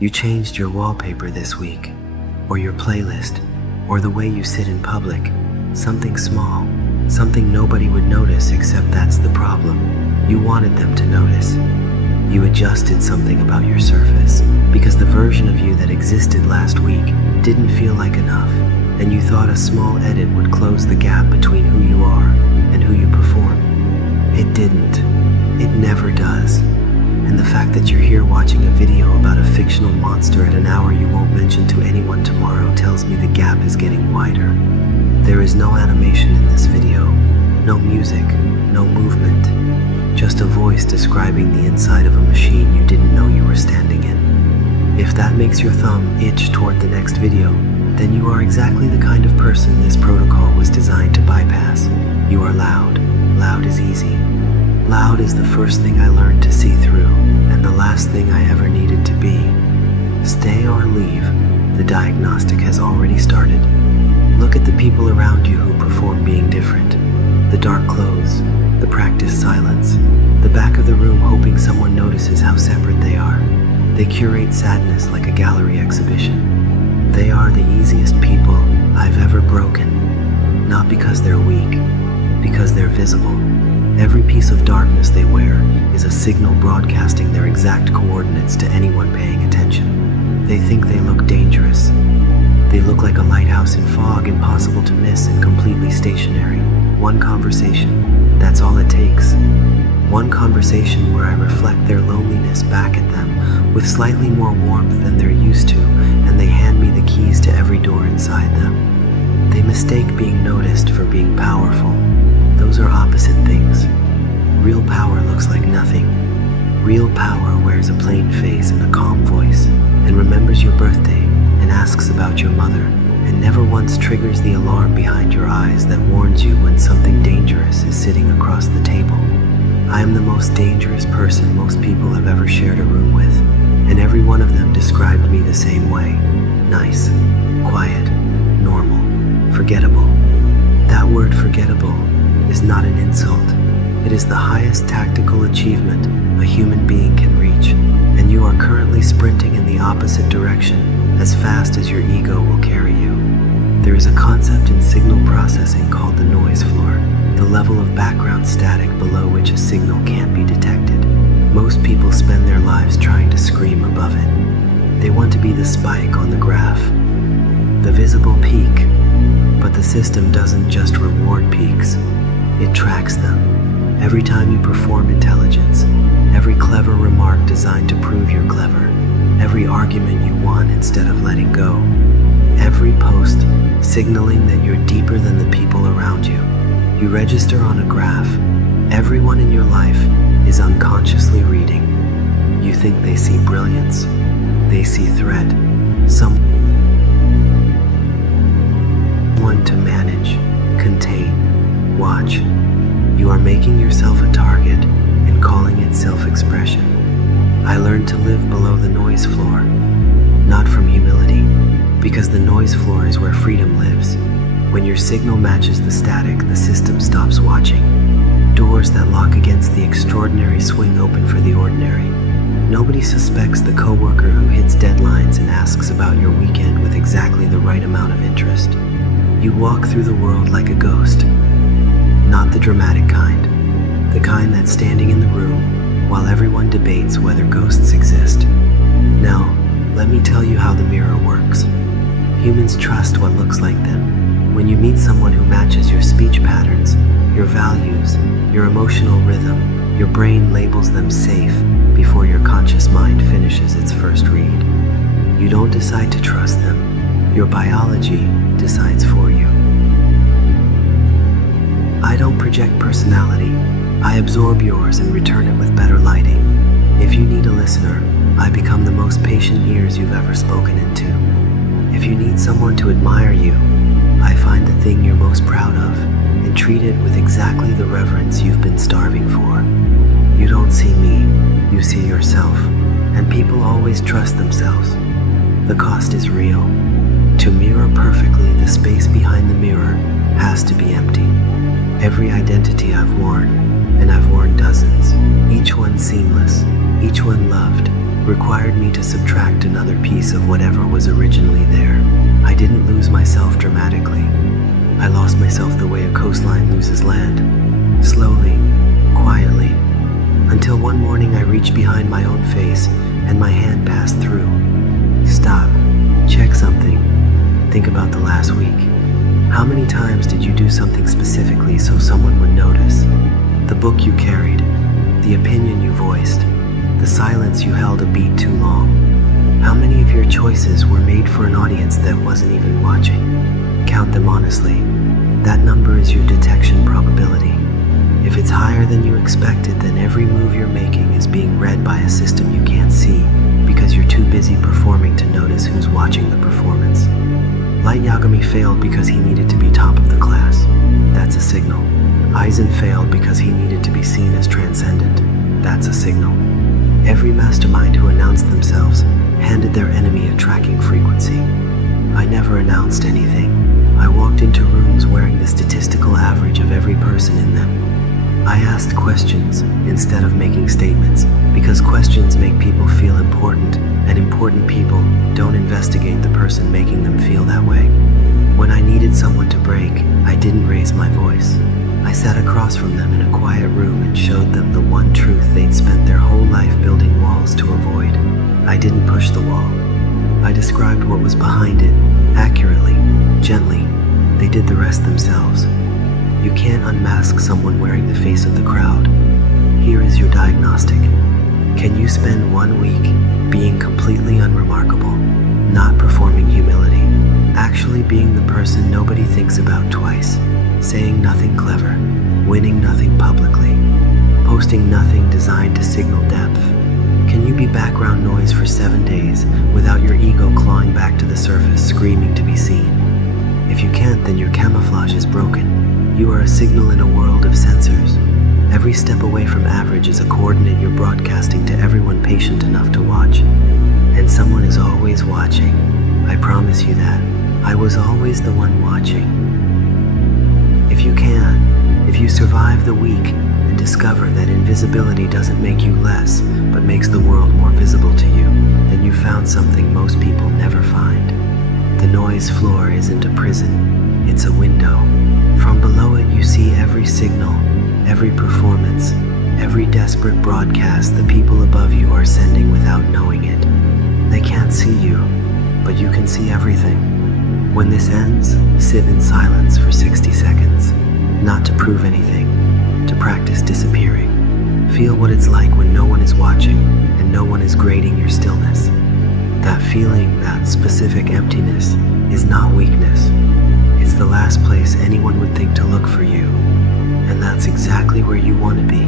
You changed your wallpaper this week, or your playlist, or the way you sit in public. Something small, something nobody would notice, except that's the problem. You wanted them to notice. You adjusted something about your surface because the version of you that existed last week didn't feel like enough, and you thought a small edit would close the gap between who you are and who you perform. It didn't. It never does. And the fact that you're here watching a video about a fictional monster at an hour you won't mention to anyone tomorrow tells me the gap is getting wider. There is no animation in this video, no music, no movement, just a voice describing the inside of a machine you didn't know you were standing in. If that makes your thumb itch toward the next video, then you are exactly the kind of person this protocol was designed to bypass. You are loud. Loud is easy. Loud is the first thing I learned to see through, and the last thing I ever needed to be. Stay or leave. The diagnostic has already started. Look at the people around you who perform being different. The dark clothes, the practiced silence, the back of the room hoping someone notices how separate they are. They curate sadness like a gallery exhibition. They are the easiest people I've ever broken. Not because they're weak, because they're visible. Every piece of darkness they wear is a signal broadcasting their exact coordinates to anyone paying attention. They think they look dangerous. They look like a lighthouse in fog, impossible to miss and completely stationary. One conversation, that's all it takes. One conversation where I reflect their loneliness back at them with slightly more warmth than they're used to, and they hand me the keys to every door inside them. They mistake being noticed for being powerful. Those are opposite things. Real power looks like nothing. Real power wears a plain face and a calm voice, and remembers your birthday, and asks about your mother, and never once triggers the alarm behind your eyes that warns you when something dangerous is sitting across the table. I am the most dangerous person most people have ever shared a room with, and every one of them described me the same way. Nice, quiet, normal, forgettable. That word forgettable is not an insult. It is the highest tactical achievement a human being can reach, and you are currently sprinting in the opposite direction as fast as your ego will carry you. There is a concept in signal processing called the noise floor, the level of background static below which a signal can't be detected. Most people spend their lives trying to scream above it. They want to be the spike on the graph, the visible peak, but the system doesn't just reward peaks. It tracks them. Every time you perform intelligence, every clever remark designed to prove you're clever, every argument you won instead of letting go, every post signaling that you're deeper than the people around you. You register on a graph. Everyone in your life is unconsciously reading. You think they see brilliance. They see threat. Someone to manage, contain, watch. You are making yourself a target and calling it self-expression. I learned to live below the noise floor, not from humility, because the noise floor is where freedom lives. When your signal matches the static, the system stops watching. Doors that lock against the extraordinary swing open for the ordinary. Nobody suspects the coworker who hits deadlines and asks about your weekend with exactly the right amount of interest. You walk through the world like a ghost. Not the dramatic kind. The kind that's standing in the room while everyone debates whether ghosts exist. Now, let me tell you how the mirror works. Humans trust what looks like them. When you meet someone who matches your speech patterns, your values, your emotional rhythm, your brain labels them safe before your conscious mind finishes its first read. You don't decide to trust them. Your biology decides for you. I don't project personality. I absorb yours and return it with better lighting. If you need a listener, I become the most patient ears you've ever spoken into. If you need someone to admire you, I find the thing you're most proud of and treat it with exactly the reverence you've been starving for. You don't see me, you see yourself, and people always trust themselves. The cost is real. To mirror perfectly, the space behind the mirror has to be empty. Every identity I've worn, and I've worn dozens, each one seamless, each one loved, required me to subtract another piece of whatever was originally there. I didn't lose myself dramatically. I lost myself the way a coastline loses land, slowly, quietly, until one morning I reached behind my own face and my hand passed through. Stop, check something, think about the last week. How many times did you do something specifically so someone would notice? The book you carried, the opinion you voiced, the silence you held a beat too long. How many of your choices were made for an audience that wasn't even watching? Count them honestly. That number is your detection probability. If it's higher than you expected, then every move you're making is being read by a system you can't see because you're too busy performing to notice who's watching the performance. Light Yagami failed because he needed to be top of the class. That's a signal. Aizen failed because he needed to be seen as transcendent. That's a signal. Every mastermind who announced themselves handed their enemy a tracking frequency. I never announced anything. I walked into rooms wearing the statistical average of every person in them. I asked questions instead of making statements because questions make people feel important, and important people don't investigate the person making them feel that way. When I needed someone to break, I didn't raise my voice. I sat across from them in a quiet room and showed them the one truth they'd spent their whole life building walls to avoid. I didn't push the wall. I described what was behind it, accurately, gently. They did the rest themselves. You can't unmask someone wearing the face of the crowd. Here is your diagnostic. Can you spend 1 week being completely unremarkable, not performing humility, actually being the person nobody thinks about twice, saying nothing clever, winning nothing publicly, posting nothing designed to signal depth? Can you be background noise for 7 days without your ego clawing back to the surface, screaming to be seen? If you can't, then your camouflage is broken. You are a signal in a world of sensors. Every step away from average is a coordinate you're broadcasting to everyone patient enough to watch. And someone is always watching. I promise you that. I was always the one watching. If you survive the week and discover that invisibility doesn't make you less, but makes the world more visible to you, then you found something most people never find. The noise floor isn't a prison, it's a window. From below it you see every signal, every performance, every desperate broadcast the people above you are sending without knowing it. They can't see you, but you can see everything. When this ends, sit in silence for 60 seconds. Not to prove anything, to practice disappearing. Feel what it's like when no one is watching and no one is grading your stillness. That feeling, that specific emptiness, is not weakness. It's the last place anyone would think to look for you. And that's exactly where you want to be.